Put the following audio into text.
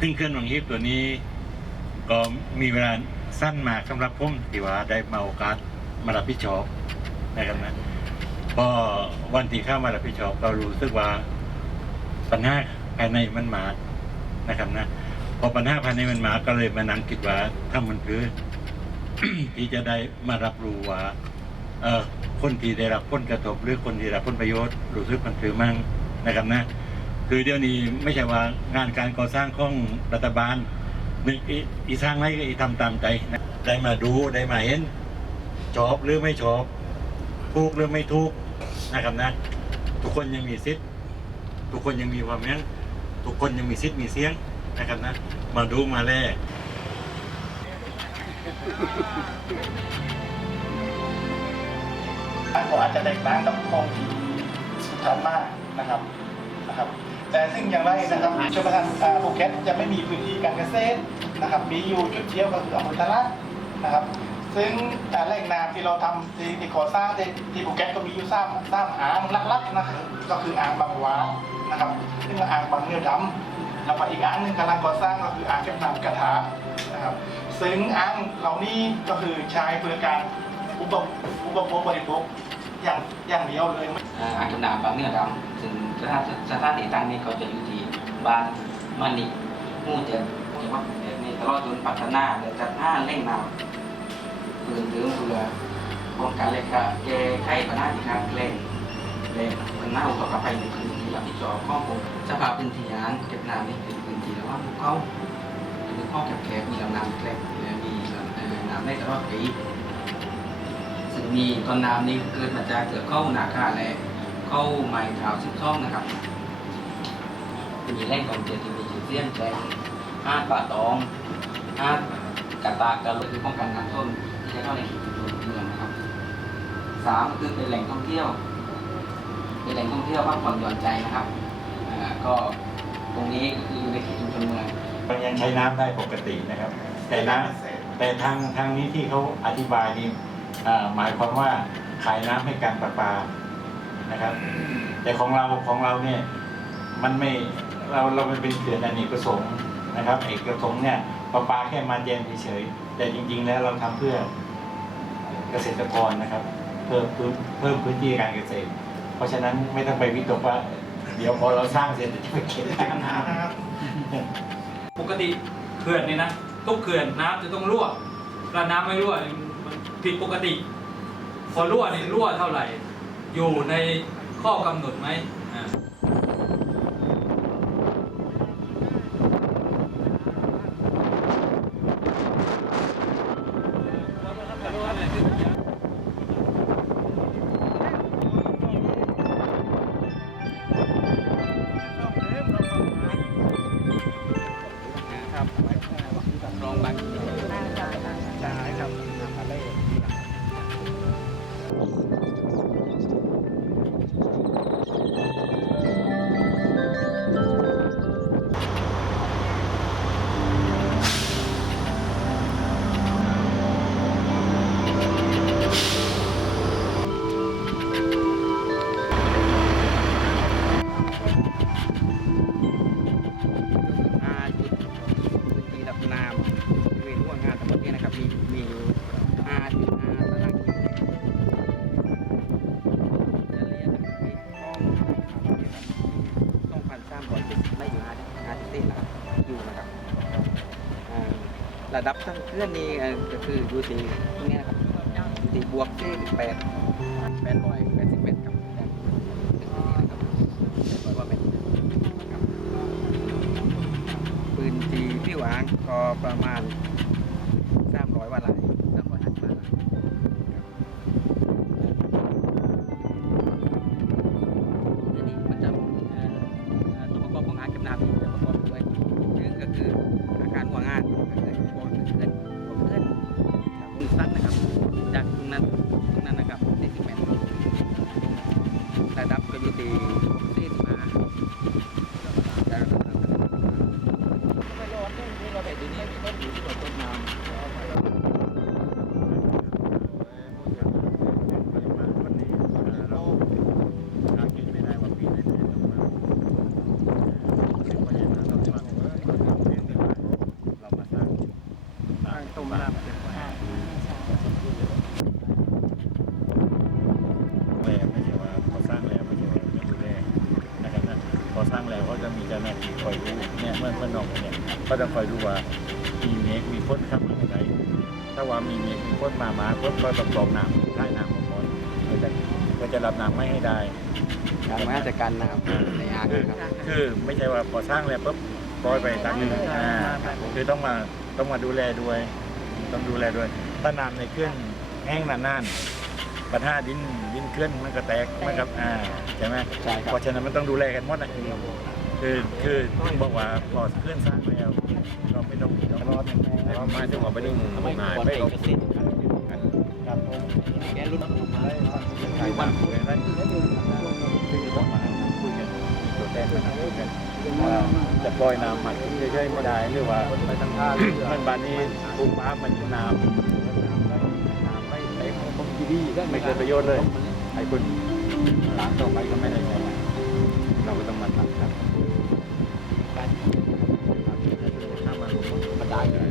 ซึ่งเครื่องวังฮีบตัวนี้ ก็มีเวลาสั้นมากสำหรับผมที่ว่าได้มาโอกาสมารับผิดชอบนะครับนะพอวันที่เข้ามารับผิดชอบเรารู้สึกว่าปัญหาภายในมันมานะครับนะพอปัญหาภายในมันมาก็เลยมานั่งคิดว่าถ้ามันคือที่จะได้มารับรู้ว่าเออคนที่ได้รับผลกระทบหรือคนที่ได้รับผลประโยชน์รู้สึกมันคือมั่งนะครับนะ คือเดี๋ยวนี้ไม่ใช่ว่างานการก่อสร้างของรัฐบาลนึกอีอีสร้างให้ก็อีทำตามใจนะได้มาดูได้มาเห็นชอบหรือไม่ชอบถูกหรือไม่ถูกนะครับนะ ทุกคนยังมีสิทธิ์ทุกคนยังมีความเห็นทุกคนยังมีสิทธิ์มีเสียงนะครับนะ มาดูมาแลก็อาจจะแตกต่างกับของที่ผ่านมานะครับนะครับ แต่ซึ่งอย่างไรนะครับชนประทานอ่าภูเก็ตจะไม่มีพื้นที่การเกษตรนะครับมีอยู่จุดเดียวก็คืออำเภอตะลักนะครับ ซึ่งอ่แหล่งน้ำที่เราทำที่ที่ก่อสร้างที่ภูเก็ตก็มีอยู่สร้ามสร้ามอ่างลักๆนะครับก็คืออ่างบางหวานะครับซึ่งอ่างบางเนื้อดำแล้วก็อีกอ่างหนึ่งกำลังก่อสร้างก็คืออ่างเก็บน้ำกระถานะครับซึ่งอ่างเหล่านี้ก็คือใช้เพื่อการอุปโภคบริโภคอย่างอย่างเดียวเลยอ่าอ่างเก็บน้ำบางเนื้อดำซึ่ง สถานสถานที่ตั้งนี้เขาจะอยู่ที่บ้านมันิมู่เจ็ดจังหวัดภูเก็ตนี่ตลอดจนพัฒนาและจัดหน้าเร่งนำเพื่อเพื่อเพื่อป้องกันและก็แก้ไขปัญหาที่ค้างแคลงและปัญหาอุทกภัยในพื้นที่รับผิดชอบข้อมูลสภาพพื้นที่อ่างเก็บน้ำนี่เป็นพื้นที่ระหว่างภูเขาเป็นห้องแคบมีลำน้ำแคบและมีเอ่อน้ำได้ตลอดปีซึ่งมีต้นน้ำนี้เกิดมาจากเถือกเข้านาคาและ เข้าไม้ขาวสิบช่องนะครับ มีแหล่งท่องเที่ยวที่มีชื่เสียงแจงห้าดป่าตองห้าดกระตากระลุคือป้องกันน้ำท่วมที่จะเข้าในเขตชุลเมืองนะครับสามก็คือเป็นแหล่งท่องเที่ยว เป็นแหล่งท่องเที่ยวพักผ่อนหย่อนใจนะครับอ่าก็ตรงนี้คืออยู่ในเขตชุมชนเมืองมันยังใช้น้ำได้ปกตินะครับ แต่น้ำแต่ทางทางนี้ที่เขาอธิบายนี่อ่าหมายความว่าขายน้ำให้การประปา นะครับ แต่ของเราของเราเนี่ยมันไม่เราเรามันเป็นเขื่อนอเนกประสงค์นะครับเอกประสงค์เนี่ยประปลาแค่มาแจมเฉยๆแต่จริง ๆ แล้วเราทำเพื่อเกษตรกรนะครับ เพิ่มพื้นเพิ่มพื้นที่การเกษตร เพราะฉะนั้นไม่ต้องไปวิตกว่า เดี๋ยวพอเราสร้างเสร็จจะไปเก็บน้ำปกติเขื่อนเนี่ยนะทุกเขื่อนน้ำจะต้องรั่วถ้าน้ำไม่รั่วมันผิดปกติ พอรั่วนี่รั่วเท่าไหร่ อยู่ในข้อกำหนดไหมอ่ารองบางใช่ครับน้ำทะเลอา ตินะอยู่นะครับระดับทั้งเคลื่อนนี้ก็คืออยู่ที่ตรงนี้นะครับอยู่ที่บวกที่8 880เมตรครับเป็นพื้นที่นะครับ800กว่าเมตรครับพื้นที่ที่วางก็ประมาณ นั้นตรงนั้นนะครับ40เมตรระดับก็อยู่ที่45ระดับไม่รอดนี่เราเห็นอยู่นี่มีต้นอยู่ที่ต้นน้ำ พอสร้างแล้วเขาจะมีการนาขีดคอยรู้เนี่ยเมื่อเมื่อนองเนี่ยก็ต้องคอยรู้ว่ามีเมฆมีพ้นข้ามอะไรถ้าว่ามีเมฆมีพ้นมามาก็ก็ต้องกรองน้ำใต้น้ำของมันก็จะก็จะรับน้ำไม่ให้ได้การมาจัดการน้ำในอ่างคือนะครับคือไม่ใช่ว่าพอสร้างแล้วปุ๊บปล่อยไปตั้งหนึ่งอ่าคือต้องมาต้องมาดูแลด้วย ต้องดูแลด้วยถ้าน้ำในเครื่องแห้งนานๆ ปัญหาดินดินเคลื่อนมันก็แตกมันก็อ่าใช่ไหมใช่ครับ เพราะฉะนั้นมันต้องดูแลกันหมดนะคือคือต้องบอกว่าพอเคลื่อนสร้างแล้วเราไม่ต้องต้องรอดมาถึงว่าไปดึงทำไมหายก่อนไปไปเอาเกษตรครับผมแกรุ่นคือมันคุยกันคือต้องมาคุยกันมีตัวแทนมาคุยกันว่าจะปล่อยน้ำหมักเฉยๆไม่ได้หรือว่าไปทางท่ามันบานนี้ปลูกม้ามันอยู่น้ำน้ำไม่ใช้ ดีไม่เกิดประโยชน์เลย ไอ้คนหลังต่อไปก็ไม่ได้ใช้เราก็ต้องมาทำครับถ้ามาผมก็ได้เลย